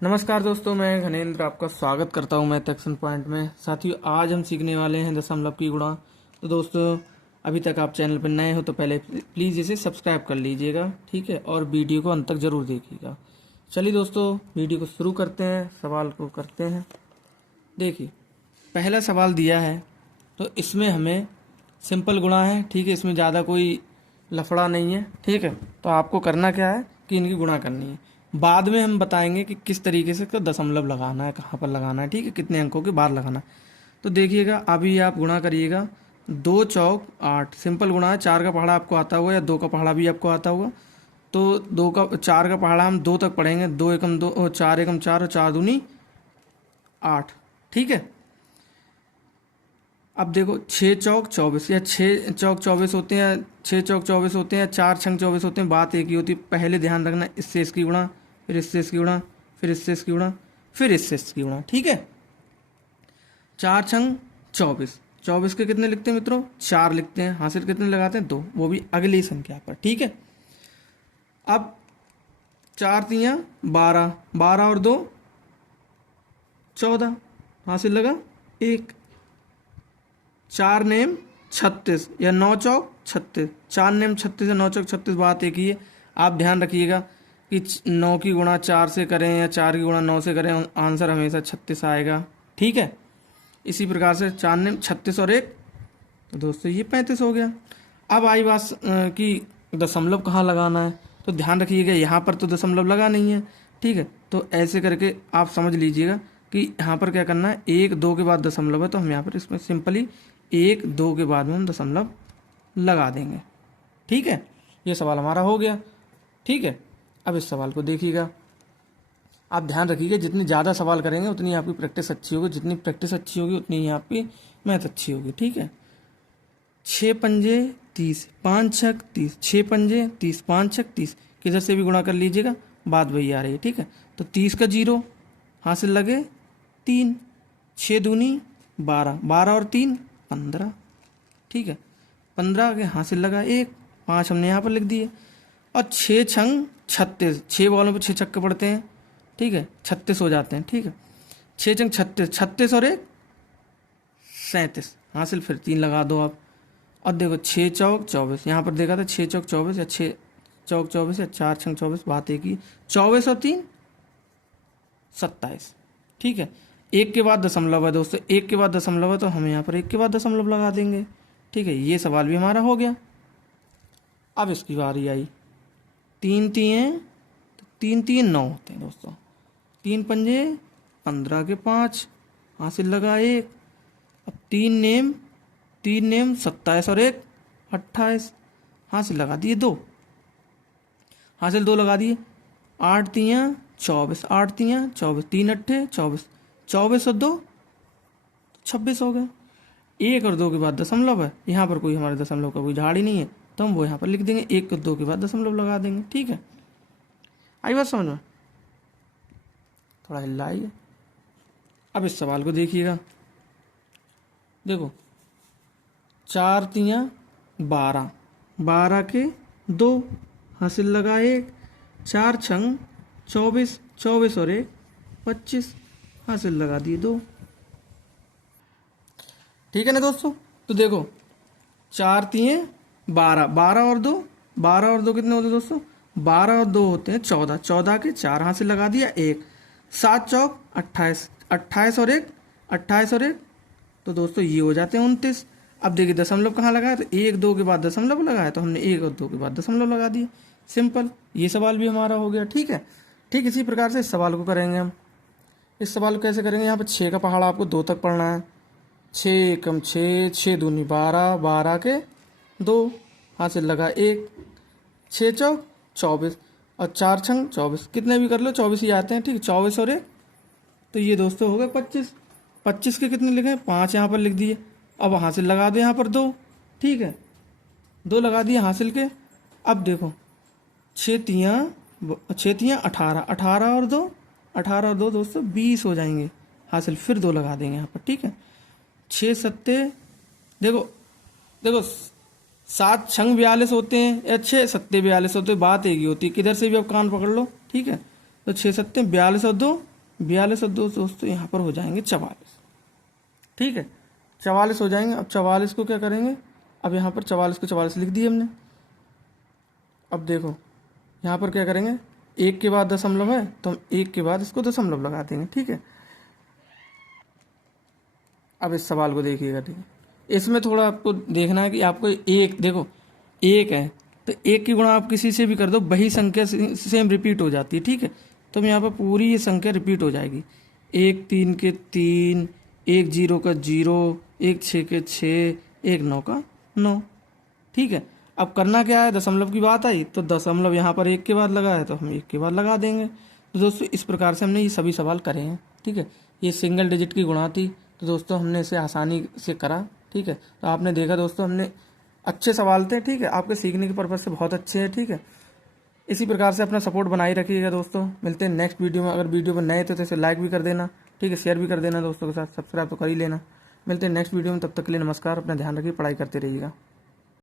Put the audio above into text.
नमस्कार दोस्तों, मैं घनेंद्र आपका स्वागत करता हूं मैथ एक्शन पॉइंट में। साथियों, आज हम सीखने वाले हैं दशमलव की गुणा। तो दोस्तों, अभी तक आप चैनल पर नए हो तो पहले प्लीज़ इसे सब्सक्राइब कर लीजिएगा, ठीक है, और वीडियो को अंत तक ज़रूर देखिएगा। चलिए दोस्तों, वीडियो को शुरू करते हैं, सवाल को करते हैं। देखिए, पहला सवाल दिया है तो इसमें हमें सिंपल गुणा है, ठीक है, इसमें ज़्यादा कोई लफड़ा नहीं है, ठीक है। तो आपको करना क्या है कि इनकी गुणा करनी है। बाद में हम बताएंगे कि किस तरीके से इसको दशमलव लगाना है, कहाँ पर लगाना है, ठीक है, कितने अंकों के बाद लगाना है। तो देखिएगा, अभी आप गुणा करिएगा। 2 चौक 8 सिंपल गुणा है। 4 का पहाड़ा आपको आता होगा या 2 का पहाड़ा भी आपको आता होगा। तो 4 का पहाड़ा हम 2 तक पढ़ेंगे। 2 एकम 2, 4 एकम 4 और 4 दूनी 8, ठीक है। अब देखो, 6 चौक 24 या 6 चौक 24 होते हैं, 6 चौक 24 होते हैं, 4 छंग 24 होते हैं। बात एक ही होती है, पहले ध्यान रखना इससे इसकी गुणा, फिर इससे इसकी गुणा, फिर इससे इसकी गुणा, फिर इससे इसकी गुणा, ठीक है। 4 छंग 24, 24 के कितने लिखते हैं मित्रों? 4 लिखते हैं। हासिल कितने लगाते हैं? 2, वो भी अगली संख्या पर, ठीक है। अब 4 तियां 12, 12 और 2 14, हासिल लगा 1। 4 नेम 36 या 9 चौक 36, 4 नेम 36 या 9 चौक 36, बात एक ही है। आप ध्यान रखिएगा कि 9 की गुणा 4 से करें या 4 की गुणा 9 से करें, आंसर हमेशा 36 आएगा, ठीक है। इसी प्रकार से 4 नेम 36 और 1, तो दोस्तों ये 35 हो गया। अब आई बात कि दशमलव कहाँ लगाना है। तो ध्यान रखिएगा, यहाँ पर तो दशमलव लगा नहीं है, ठीक है। तो ऐसे करके आप समझ लीजिएगा कि यहाँ पर क्या करना है। 1 2 के बाद दशमलव है, तो हम यहाँ पर इसमें सिंपली 1 2 के बाद में हम दशमलव लगा देंगे, ठीक है। ये सवाल हमारा हो गया, ठीक है। अब इस सवाल को देखिएगा, आप ध्यान रखिएगा, जितनी ज़्यादा सवाल करेंगे उतनी आपकी प्रैक्टिस अच्छी होगी, जितनी प्रैक्टिस अच्छी होगी उतनी ही आपकी मैथ अच्छी होगी, ठीक है। 6 पंजे 30, 5 छक 30, 6 पंजे 30, 5 छक 30, किधर से भी गुणा कर लीजिएगा, बात वही आ रही है, ठीक है। तो 30 का 0 हासिल लगे 3, 6 दूनी 12, 12 और 3 15, ठीक है। 15 के हासिल लगा 1, 5 हमने यहाँ पर लिख दिए। और 6 छंग 36, 6 बॉलों पर 6 छक्के पड़ते हैं, ठीक है, 36 हो जाते हैं, ठीक है। 6 छंग 36, 36 और 1 37, हासिल फिर 3 लगा दो आप। और देखो 6 चौक 24, यहाँ पर देखा था 6 चौक 24 या 6 चौक 24 या 4 छंग 24, बात एक ही। 24 और 3 27, ठीक है। 1 के बाद दशमलव है दोस्तों, 1 के बाद दशमलव है, तो हम यहाँ पर 1 के बाद दशमलव लगा देंगे, ठीक है। ये सवाल भी हमारा हो गया। अब इसकी बारी आई। 3 तिये, तो 3 3 9 होते हैं दोस्तों। 3 पंजे 15 के 5, हासिल लगा 1। अब 3 नेम 27 और 1 28, हासिल लगा दिए 2, हासिल 2 लगा दिए। 8 तियाँ 24, 8 तियाँ 24, 3 अट्ठे 24, 24 और 2 26 हो गए। 1 और 2 के बाद दशमलव है, यहाँ पर कोई हमारे दशमलव का कोई झाड़ ही नहीं है, तो हम वो यहाँ पर लिख देंगे। 1 और 2 के बाद दशमलव लगा देंगे, ठीक है। आई बात समझ में? थोड़ा हिला आइए। अब इस सवाल को देखिएगा, देखो 4 तियाँ 12, 12 के 2, हासिल लगा 1। 4 छंग 24, 24 और 1 25, हासिल लगा दिए 2, ठीक है ना दोस्तों। तो देखो 4 तिये 12, 12 और 2, 12 और 2 कितने होते हैं दोस्तों? 12 और 2 होते हैं 14, 14 के 4, हासिल लगा दिया 1। 7 चौक 28, 28 और 1 28 और 1, तो दोस्तों ये हो जाते हैं 29। अब देखिए दशमलव कहाँ लगाया, तो 1 2 के बाद दशमलव लगाया, तो हमने 1 और 2 के बाद दशमलव लगा दिए, सिंपल। ये सवाल भी हमारा हो गया, ठीक है। ठीक इसी प्रकार से इस सवाल को करेंगे हम। इस सवाल को कैसे करेंगे, यहाँ पर 6 का पहाड़ा आपको 2 तक पढ़ना है। 6 एकम 6, 6 दूनी 12, 12 के 2, हासिल लगा 1। 6 चौक 24 और 4 छंग 24, कितने भी कर लो 24 ही आते हैं, ठीक है। 24 और 1, तो ये दोस्तों हो गए 25। 25 के कितने लिखे? 5 यहाँ पर लिख दिए। अब हासिल लगा दो यहाँ पर 2, ठीक है, 2 लगा दिए हासिल के। अब देखो 6 तियाँ 18, 18 और 2, 18 और 2 दोस्तों 20 हो जाएंगे, हासिल फिर 2 लगा देंगे यहाँ पर, ठीक है। 6 सत्ते, देखो देखो 7 छंग 42 होते हैं या 6 सत्ते 42 होते हैं, बात एक ही होती है, किधर से भी आप कान पकड़ लो, ठीक है। तो 6 सत्ते 42 और 2 42 और 2 दोस्तों यहाँ पर हो जाएंगे 44। ठीक है, 44 हो जाएंगे। अब 44 को क्या करेंगे, अब यहाँ पर 44 को 44 लिख दिए हमने। अब देखो यहाँ पर क्या करेंगे, एक के बाद दशमलव है तो हम एक के बाद इसको दशमलव लगा देंगे। ठीक है, अब इस सवाल को देखिएगा। ठीक है, इसमें थोड़ा आपको देखना है कि आपको एक, देखो एक है तो एक की गुणा आप किसी से भी कर दो, वही संख्या सेम रिपीट हो जाती है। ठीक है, तो यहाँ पर पूरी ये संख्या रिपीट हो जाएगी। 1 3 के 3, 1 0 का 0, 1 6 के 6, 1 9 का 9। ठीक है, अब करना क्या है, दशमलव की बात आई तो दशमलव यहाँ पर एक के बाद लगा है तो हम एक के बाद लगा देंगे। तो दोस्तों इस प्रकार से हमने ये सभी सवाल करे हैं। ठीक है, ये सिंगल डिजिट की गुणा थी तो दोस्तों हमने इसे आसानी से करा। ठीक है, तो आपने देखा दोस्तों हमने अच्छे सवाल थे। ठीक है, आपके सीखने के पर्पज़ से बहुत अच्छे हैं। ठीक है, इसी प्रकार से अपना सपोर्ट बनाए रखिएगा दोस्तों। मिलते हैं नेक्स्ट वीडियो में। अगर वीडियो पर नए थे तो इसे लाइक भी कर देना। ठीक है, शेयर भी कर देना दोस्तों के साथ, सब्सक्राइब तो कर ही लेना। मिलते हैं नेक्स्ट वीडियो में, तब तक के लिए नमस्कार। अपना ध्यान रखिए, पढ़ाई करते रहिएगा।